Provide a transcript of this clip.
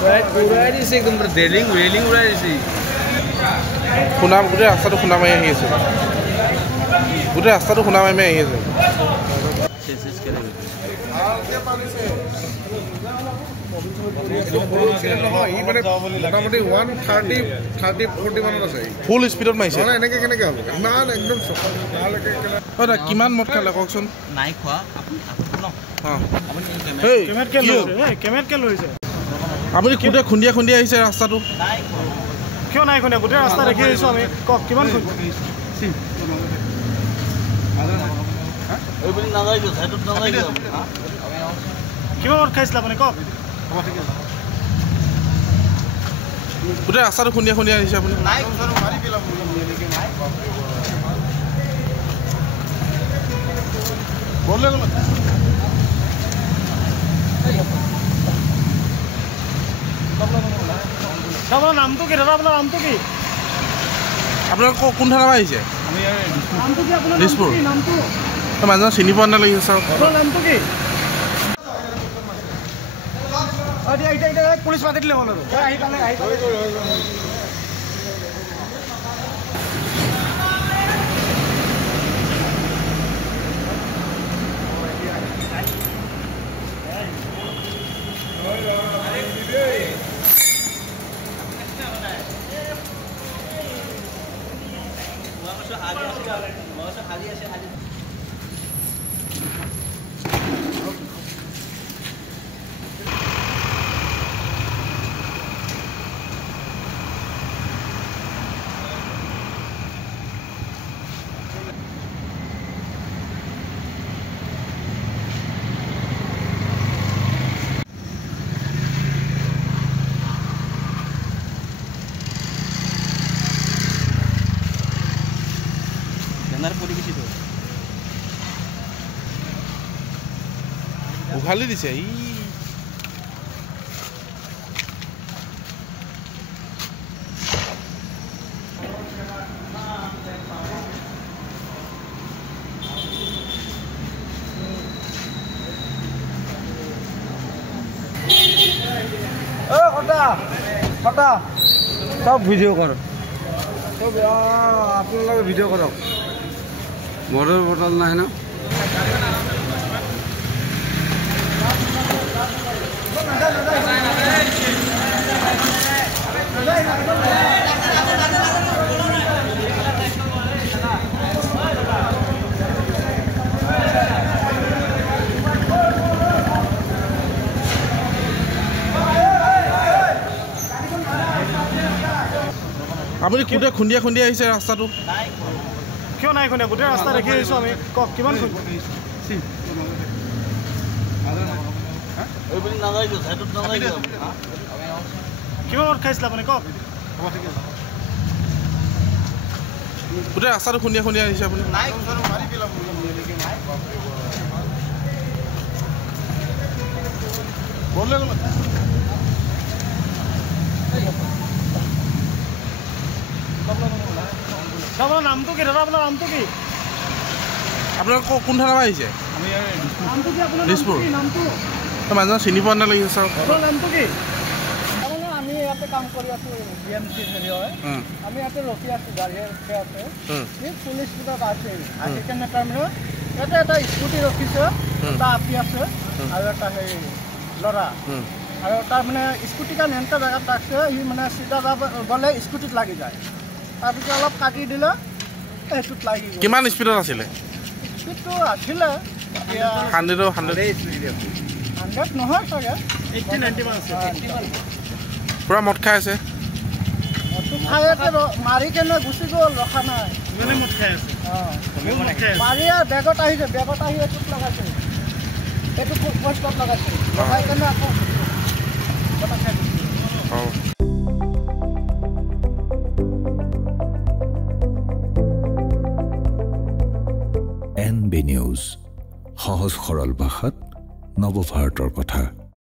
উৰাই দিছে একদম ৰেলিং উৰাই দিছে শুনা গোটেই ৰাস্তাটো শুনা মাৰি আহি আছে গোটেই ৰাস্তাটো শুনা মাৰি আহি আছে ফুল স্পীডত মাৰিছে কিমান মদ খালে কওকচোন নাই খোৱা আপুনি গোটেই খুন্দিয়া খুন্দিয়া আহিছে ৰাস্তাটো কিয় নাই খুন্দা গোটেই ৰাস্তা দেখি আহিছোঁ আমি কওক কিমান কিমান মদ খাইছিলে আপুনি কওক গোটেই ৰাস্তাটো খুন্দিয়া খুন্দিয়া আহিছে আপুনি আপোনাৰ নামটো কি দাদা আপোনাৰ নামটো কি আপোনাৰ কোন থানা আহিছে দিছপুৰ নামটো মানুহজন চিনি পোৱা নালাগিছে ছাৰ আপোনাৰ নামটো কি পুলিচ মাতি দিলে হ'ল উঘালি দিছে ই সব ভিডিঅ' কৰক সব আপোনালোকে ভিডিঅ' কৰক মদৰ বটল নাই ন আপুনি গোটেই খুন্দিয়া খুন্দিয়া আহিছে ৰাস্তাটো কিয় নাই খুন্দা গোটেই ৰাস্তা দেখি আহিছোঁ আমি কওক কিমান কিমান মদ খাইছিলে আপুনি কওক গোটেই ৰাস্তাটো খুন্দিয়া খুন্দিয়া আহিছে আপুনি আপোনাৰ নামটো কি দাদা আপোনাৰ নামটো কি আপোনাৰ কোন থানা আহিছে দিছপুৰ মানুহজন চিনি পোৱা নালাগিছে ছাৰ আপোনাৰ নামটো কি আমি ইয়াতে কাম কৰি আছোঁ BMC হেৰি হয় আমি ইয়াতে ৰখি আছোঁ গাড়ী ৰখি আছে পুলিচ কিবা আছে আহি কেনে তাৰমানে ইয়াতে এটা স্কুটি ৰখিছে এটা আপি আছে আৰু এটা হেৰি ল'ৰা আৰু তাৰমানে স্কুটিখন এনেকুৱা জেগাত ৰাখছে সি মানে চিধা গ'লে স্কুটিত লাগি যায় তাৰপিছত অলপ কাটি দিলে সেইটোত লাগি গ'ল কিমান স্পীডত আছিলে স্পীডটো আছিলে 100 নহয় চাগে 80-90 মান আছে পুৰা মদ খাই আছে খাই আছে মাৰি কেনে গুচি গ'ল ৰখা নাই মদ খাই আছে মাৰি বেগত আহিছে বেগত আহি এইটোত লগাইছে এইটো পষ্টত লগাইছে লগাই কেনে আকৌ NB নিউজ সহজ সৰল ভাষাত নৱভাৰতৰ কথা।